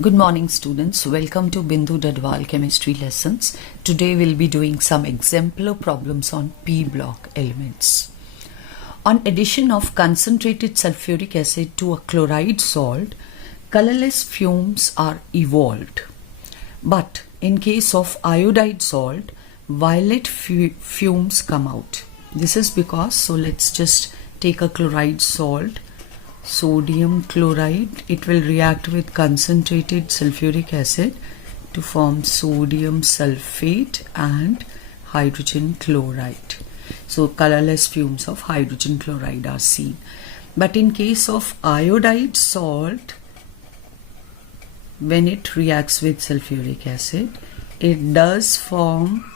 Good morning students, welcome to Bindu Dhadwal chemistry lessons. Today we'll be doing some exemplar problems on P block elements. On addition of concentrated sulfuric acid to a chloride salt, colorless fumes are evolved. But in case of iodide salt, violet fumes come out. This is because, so let's just take a chloride salt, sodium chloride. It will react with concentrated sulfuric acid to form sodium sulfate and hydrogen chloride. So colorless fumes of hydrogen chloride are seen. But in case of iodide salt, when it reacts with sulfuric acid, it does form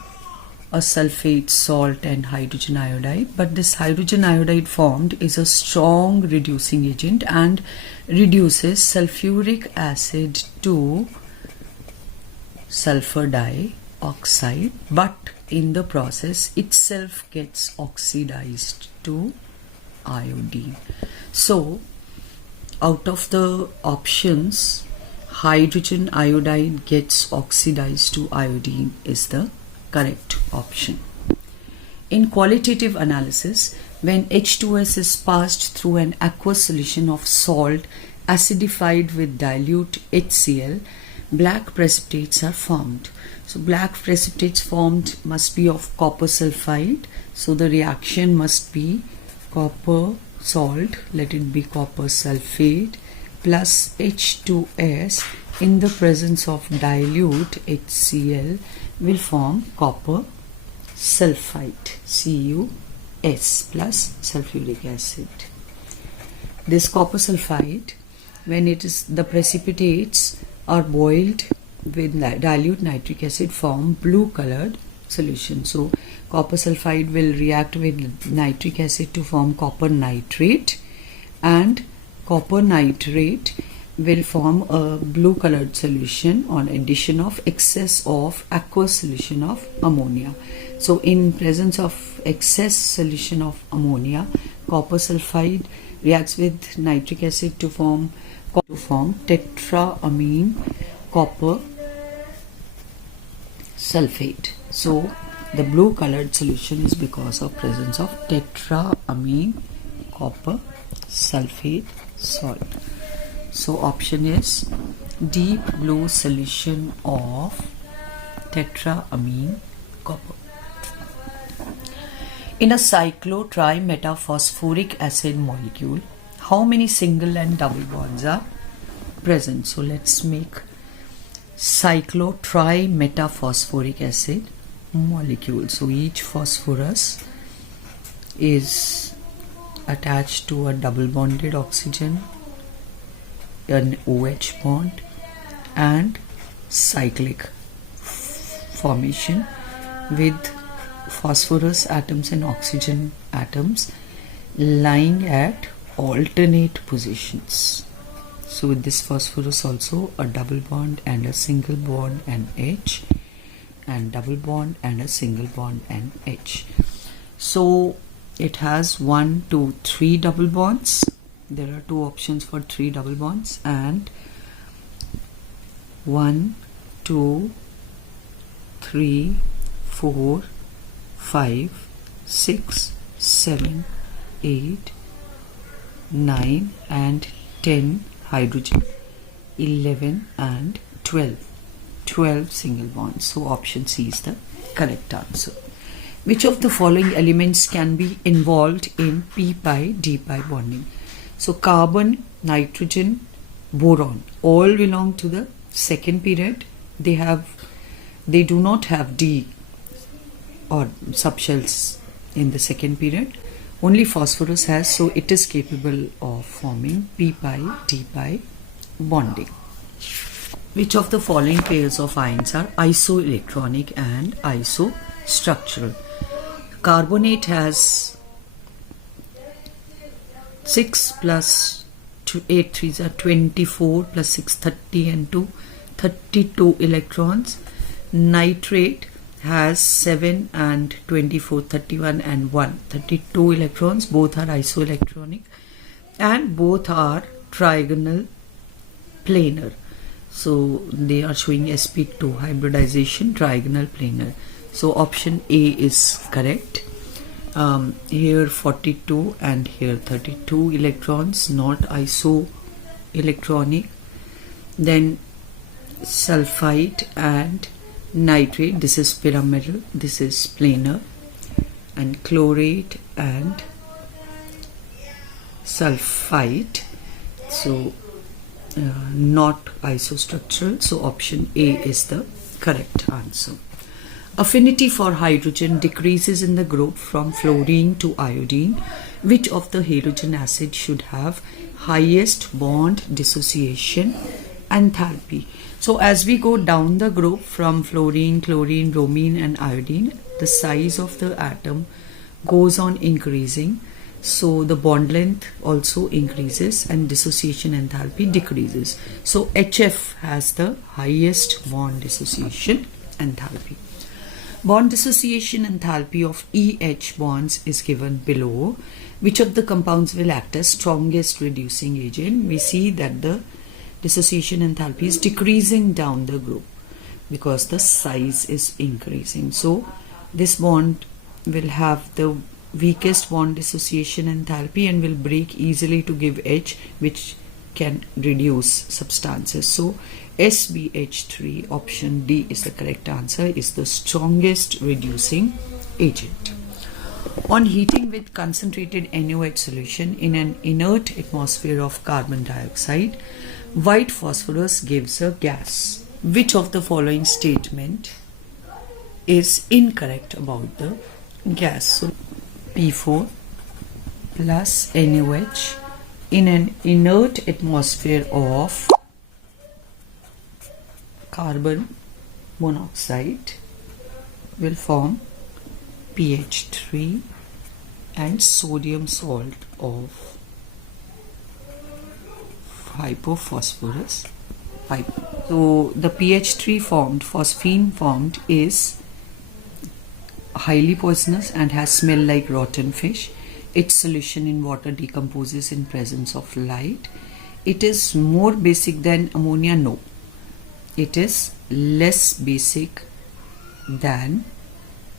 a sulfate salt and hydrogen iodide, but this hydrogen iodide formed is a strong reducing agent and reduces sulfuric acid to sulfur dioxide, but in the process itself gets oxidized to iodine. So out of the options, hydrogen iodide gets oxidized to iodine is the correct option. In qualitative analysis, when H2S is passed through an aqueous solution of salt acidified with dilute HCl, black precipitates are formed. So black precipitates formed must be of copper sulfide. So the reaction must be copper salt, let it be copper sulfate, plus H2S in the presence of dilute HCl will form copper sulfite, CuS plus sulfuric acid. This copper sulfide, when it is the precipitates are boiled with dilute nitric acid, form blue colored solution. So copper sulfide will react with nitric acid to form copper nitrate, and copper nitrate will form a blue colored solution on addition of excess of aqueous solution of ammonia. So in presence of excess solution of ammonia, copper sulfide reacts with nitric acid to form tetraamine copper sulfate. So the blue colored solution is because of presence of tetraamine copper sulfate salt. So option is deep blue solution of tetraamine copper. In a cyclotrimetphosphoric acid molecule, how many single and double bonds are present? So let's make cyclotrimetphosphoric acid molecule. So each phosphorus is attached to a double bonded oxygen, an OH bond, and cyclic formation with phosphorus atoms and oxygen atoms lying at alternate positions. So with this phosphorus also a double bond and a single bond and H, and double bond and a single bond and H. So it has 1, 2, 3 double bonds. There are two options for 3 double bonds, and 1, 2, 3, 4, 5, 6, 7, 8, 9 and 10 hydrogen, 11 and 12 single bonds. So option C is the correct answer. Which of the following elements can be involved in p-pi d-pi bonding? So carbon, nitrogen, boron all belong to the second period. They do not have D or subshells in the second period. Only phosphorus has, so it is capable of forming p-pi d-pi bonding. Which of the following pairs of ions are isoelectronic and isostructural? Carbonate has 6 plus 8 3s are 24 plus 6 30 and 2 32 electrons. Nitrate has 7 and 24 31 and 1 32 electrons. Both are isoelectronic and both are trigonal planar. So they are showing sp2 hybridization trigonal planar. So option A is correct. Here 42 and here 32 electrons, not isoelectronic. Then sulfite and nitrate, this is pyramidal, this is planar. And chlorate and sulfite, so not isostructural. So option A is the correct answer. Affinity for hydrogen decreases in the group from fluorine to iodine. Which of the halogen acids should have highest bond dissociation enthalpy? So as we go down the group from fluorine, chlorine, bromine and iodine, the size of the atom goes on increasing. So the bond length also increases and dissociation enthalpy decreases. So HF has the highest bond dissociation enthalpy. Bond dissociation enthalpy of EH bonds is given below. Which of the compounds will act as strongest reducing agent? We see that the dissociation enthalpy is decreasing down the group because the size is increasing. So this bond will have the weakest bond dissociation enthalpy and will break easily to give H, which can reduce substances. So SBH3, option D is the correct answer, is the strongest reducing agent. On heating with concentrated NaOH solution in an inert atmosphere of carbon dioxide, white phosphorus gives a gas. Which of the following statement is incorrect about the gas? So P4 plus NaOH in an inert atmosphere of carbon monoxide will form PH3 and sodium salt of hypophosphorus. So the PH3 formed, phosphine formed, is highly poisonous and has smell like rotten fish. Its solution in water decomposes in presence of light. It is more basic than ammonia. No, it is less basic than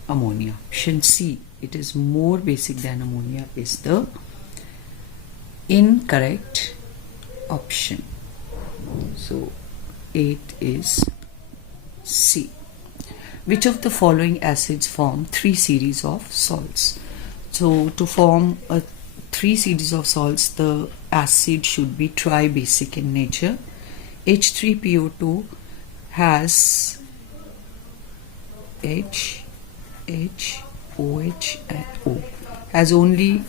ammonia. Option C, it is more basic than ammonia, is the incorrect option. So 8 is C. Which of the following acids form 3 series of salts? So to form a 3 series of salts, the acid should be tribasic in nature. H3PO2 has H, OH and O. Has only,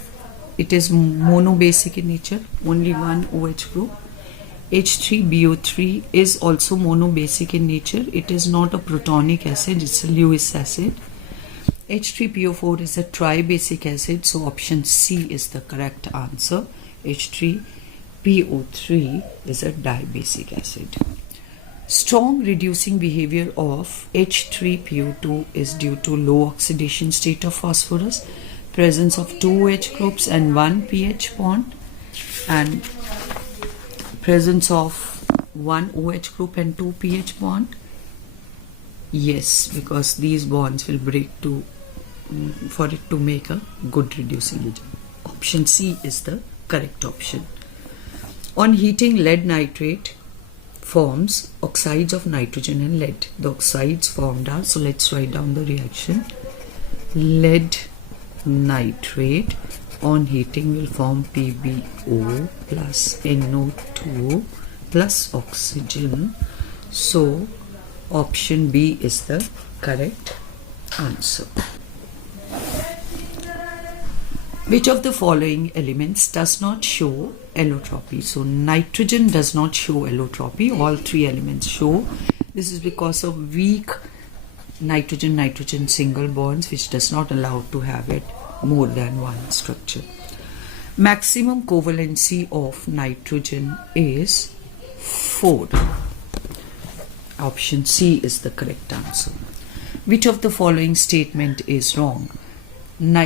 it is monobasic in nature, only one OH group. H3BO3 is also monobasic in nature. It is not a protonic acid, it's a Lewis acid. H3PO4 is a tribasic acid, so option C is the correct answer. H3PO3 is a dibasic acid. Strong reducing behavior of H3PO2 is due to low oxidation state of phosphorus, presence of 2 OH groups and 1 pH bond, and presence of 1 OH group and 2 pH bond. Yes, because these bonds will break for it to make a good reducing agent. Option C is the correct option. On heating, lead nitrate forms oxides of nitrogen and lead. The oxides formed are, so let's write down the reaction. Lead nitrate on heating will form PbO plus NO2 plus oxygen. So option B is the correct answer. Which of the following elements does not show allotropy? So nitrogen does not show allotropy. All 3 elements show. This is because of weak nitrogen-nitrogen single bonds, which does not allow to have it more than one structure. Maximum covalency of nitrogen is 4. Option C is the correct answer. Which of the following statement is wrong?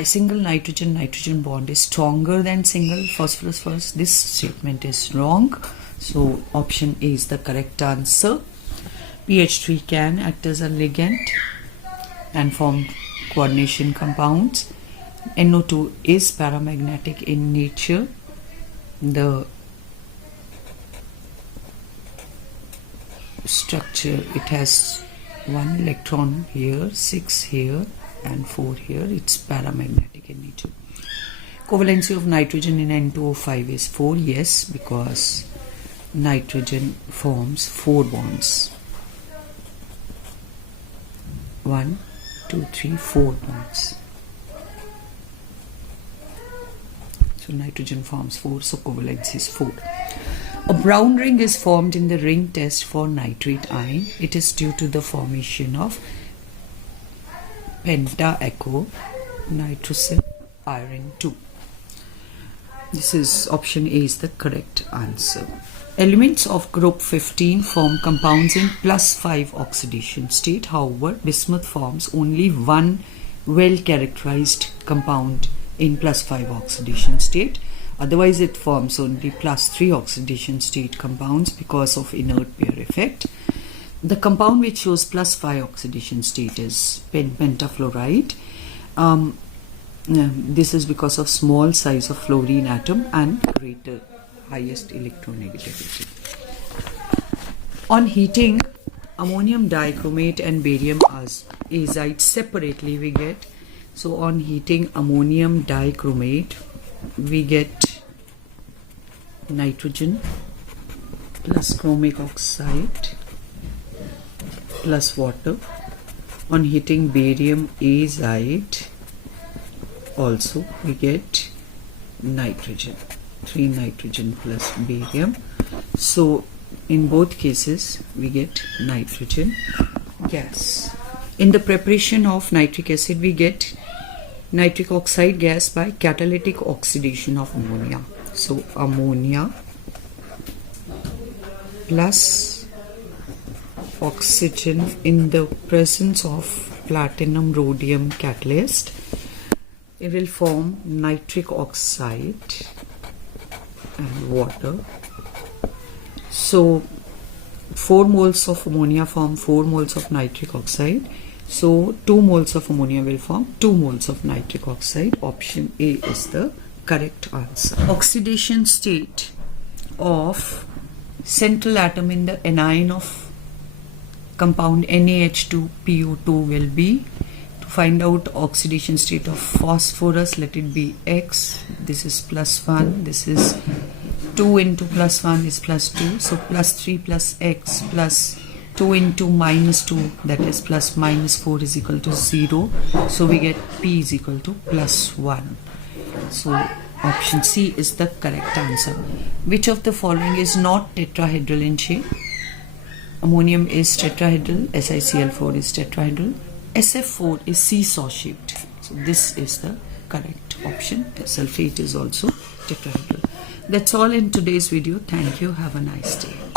Single nitrogen-nitrogen bond is stronger than single phosphorus first. This statement is wrong. So option A is the correct answer. pH3 can act as a ligand and form coordination compounds. NO2 is paramagnetic in nature. The structure, it has 1 electron here, 6 here and 4 here. It's paramagnetic in nature. Covalency of nitrogen in N2O5 is 4. Yes, because nitrogen forms 4 bonds. 1, 2, 3, 4 bonds. So nitrogen forms 4, so covalence is 4. A brown ring is formed in the ring test for nitrate ion. It is due to the formation of penta-echo nitrosyl iron 2. This is option A is the correct answer. Elements of group 15 form compounds in +5 oxidation state. However, bismuth forms only one well-characterized compound in +5 oxidation state. Otherwise, it forms only +3 oxidation state compounds because of inert pair effect. The compound which shows +5 oxidation state is pentafluoride. This is because of small size of fluorine atom and greater highest electronegativity. On heating ammonium dichromate and barium azide separately, we get, so on heating ammonium dichromate we get nitrogen plus chromic oxide plus water. On heating barium azide also we get nitrogen, 3 nitrogen plus barium. So in both cases we get nitrogen gas. In the preparation of nitric acid we get nitric oxide gas by catalytic oxidation of ammonia. So ammonia plus oxygen in the presence of platinum rhodium catalyst, it will form nitric oxide and water. So 4 moles of ammonia form 4 moles of nitric oxide. So 2 moles of ammonia will form 2 moles of nitric oxide. Option A is the correct answer. Oxidation state of central atom in the anion of compound NaH2PO2 will be, to find out oxidation state of phosphorus, let it be X. This is +1, this is 2 into +1 is +2, so +3 plus X plus 2 into -2, that is plus -4 is equal to 0. So we get P is equal to +1. So option C is the correct answer. Which of the following is not tetrahedral in shape? Ammonium is tetrahedral, SiCl4 is tetrahedral, SF4 is seesaw shaped. So this is the correct option. Sulfate is also tetrahedral. That's all in today's video. Thank you. Have a nice day.